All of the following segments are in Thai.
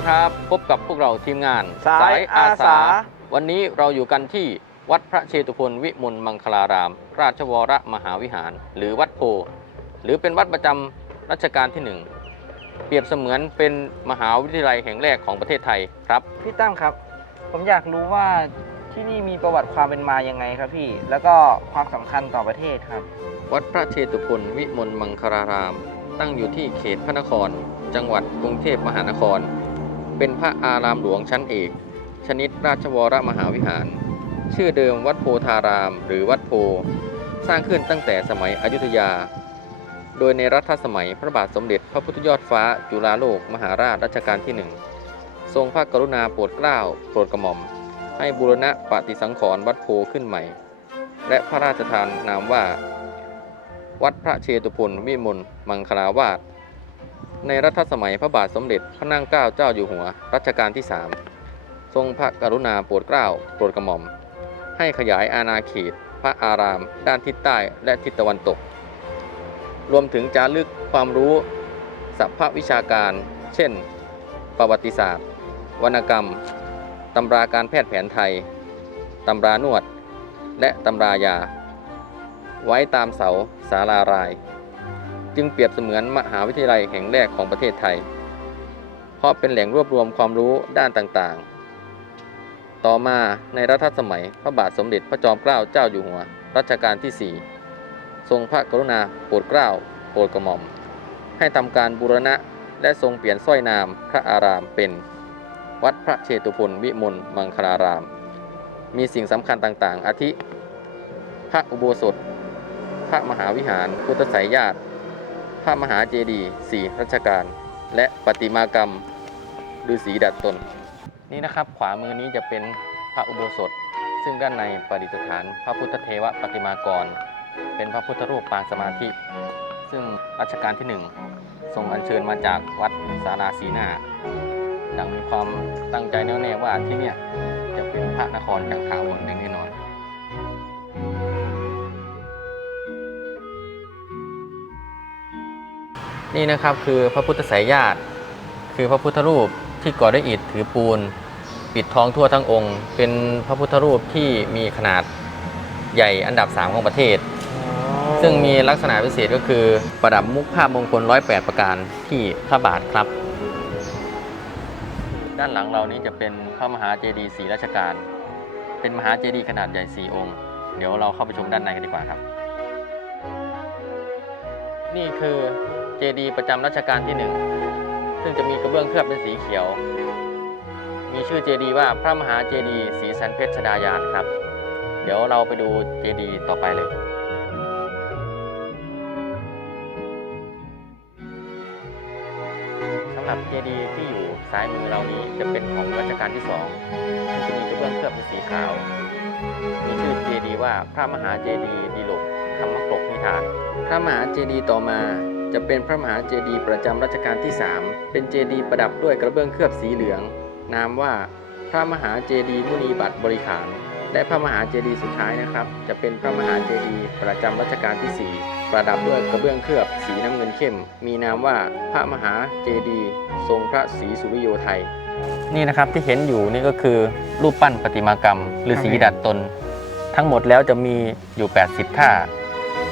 สวัสดีครับ พบกับพวกเราทีมงานสายอาสา วันนี้เราอยู่กันที่วัดพระเชตุพนวิมลมังคลาราม ราชวรมหาวิหาร หรือวัดโพ หรือเป็นวัดประจำรัชกาลที่หนึ่งเปรียบเสมือนเป็นมหาวิทยาลัยแห่งแรกของประเทศไทยครับพี่ตั้มครับ ผมอยากรู้ว่าที่นี่มีประวัติความเป็นมายังไงครับพี่ แล้วก็ความสำคัญต่อประเทศครับ วัดพระเชตุพนวิมลมังคลาราม ตั้งอยู่ที่เขตพระนคร จังหวัดกรุงเทพมหานคร เป็นพระอารามหลวงชั้นเอก ชนิดราชวรมหาวิหาร ชื่อเดิมวัดโพธาราม หรือวัดโพ สร้างขึ้นตั้งแต่สมัยอยุธยา โดยในรัชสมัยพระบาทสมเด็จพระพุทธยอดฟ้าจุฬาโลกมหาราชรัชกาลที่หนึ่งทรงพระกรุณาโปรดเกล้าโปรดกระหม่อม ให้บูรณะปฏิสังขรณ์วัดโพขึ้นใหม่ และพระราชทานนามว่า วัดพระเชตุพนวิมลมังคลาวาส ในรัชสมัยพระบาทสมเด็จพระนั่งเกล้าเจ้าอยู่หัวรัชกาลที่ 3 ทรงพระกรุณาโปรดเกล้าโปรดกระหม่อม ให้ขยายอาณาเขต พระอาราม ด้านทิศใต้และทิศตะวันตก รวมถึงจารึกความรู้สัพพวิชาการ เช่น ประวัติศาสตร์ วรรณกรรม ตำราการแพทย์แผนไทย ตำรานวด และตำรายา ไว้ตามเสาสาราราย จึงเปรียบเสมือนมหาวิทยาลัยแห่งแรกของประเทศไทย เพราะเป็นแหล่งรวบรวมความรู้ด้านต่างๆ ต่อมาในรัชสมัยพระบาทสมเด็จพระจอมเกล้าเจ้าอยู่หัว รัชกาลที่ 4 ทรงพระกรุณาโปรดเกล้าโปรดกระหม่อม ให้ทำการบูรณะและทรงเปลี่ยนสร้อยนามพระอารามเป็น วัดพระเชตุพนวิมลมังคลาราม มีสิ่งสำคัญต่างๆ อาทิ พระอุโบสถ พระมหาวิหารพุทธไสยญาติ พระมหาเจดีย์สี่รัชกาลและประติมากรรมฤาษีดัดตน นี่นะครับขวามือนี้จะเป็นพระอุโบสถ ซึ่งด้านในประดิษฐานพระพุทธเทวประติมากร เป็นพระพุทธรูปปางสมาธิ ซึ่งรัชกาลที่หนึ่งทรงอัญเชิญมาจากวัดสาราสีนาดังมีความตั้งใจแน่วแน่ว่าที่เนี่ยจะเป็นพระนครอย่างถาวรอย่างแน่นอน นี่นะครับคือพระพุทธสายญาติ คือพระพุทธรูปที่ก่อด้วยอิฐถือปูน ปิดทองทั่วทั้งองค์ เป็นพระพุทธรูปที่มีขนาดใหญ่อันดับ 3 ของประเทศ ซึ่งมีลักษณะพิเศษก็คือประดับมุกภาพมงคล 108 ประการที่พระบาทครับ ด้านหลังเรานี้จะเป็นพระมหาเจดีย์สีราชการ เป็นมหาเจดีย์ขนาดใหญ่4องค์ เดี๋ยวเราเข้าไปชมด้านในกันดีกว่าครับ นี่คือ เจดีย์ประจำรัชกาลที่หนึ่งซึ่งจะมีกระเบื้องเคลือบเป็นสีเขียว มีชื่อเจดีย์ว่าพระมหาเจดีย์สีสันเพชรชดายานครับ เดี๋ยวเราไปดูเจดีย์ต่อไปเลย สำหรับเจดีย์ที่อยู่ซ้ายมือเรานี้จะเป็นของรัชกาลที่สองซึ่งจะมีกระเบื้องเคลือบเป็นสีขาว มีชื่อเจดีย์ว่าพระมหาเจดีย์ดีลกธรรมกรกนิทาน พระมหาเจดีย์ต่อมา จะเป็นพระมหาเจดีย์ประจำรัชกาลที่ 3 เป็นเจดีย์ประดับด้วยกระเบื้องเคลือบสีเหลือง นามว่าพระมหาเจดีย์มุนีบัตรบริขาร และพระมหาเจดีย์สุดท้ายนะครับ จะเป็นพระมหาเจดีย์ประจำรัชกาลที่ 4 ประดับด้วยกระเบื้องเคลือบสีน้ำเงินเข้ม มีนามว่าพระมหาเจดีย์ทรงพระศรีสุริโยไทย นี่นะครับที่เห็นอยู่นี่ก็คือรูปปั้นประติมากรรมฤาษีดัดตน ทั้งหมดแล้วจะมีอยู่ 80 ท่า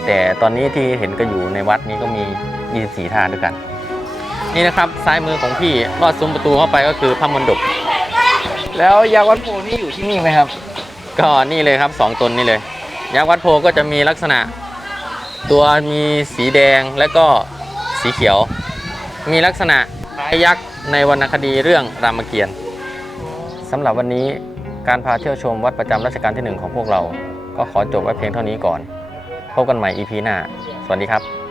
แต่ตอนนี้ที่เห็นก็อยู่ในวัดนี้ก็มี 24 ท่าด้วยกัน นี่นะครับซ้ายมือของพี่ลอดซุ้มประตูเข้าไปก็คือพระมณฑปแล้วยาวัดโพนี่อยู่ที่นี่ไหมครับ ก็นี่เลยครับสองตนนี่เลยยักษ์วัดโพก็จะมีลักษณะ ตัวมีสีแดงและก็สีเขียว มีลักษณะคล้ายยักษ์ในวรรณคดีเรื่องรามเกียรติ์สำหรับวันนี้การพาเที่ยวชมวัดประจำรัชกาลที่หนึ่งของพวกเรา ก็ขอจบไว้เพียงเท่านี้ก่อน พบกันใหม่ EP หน้า สวัสดีครับ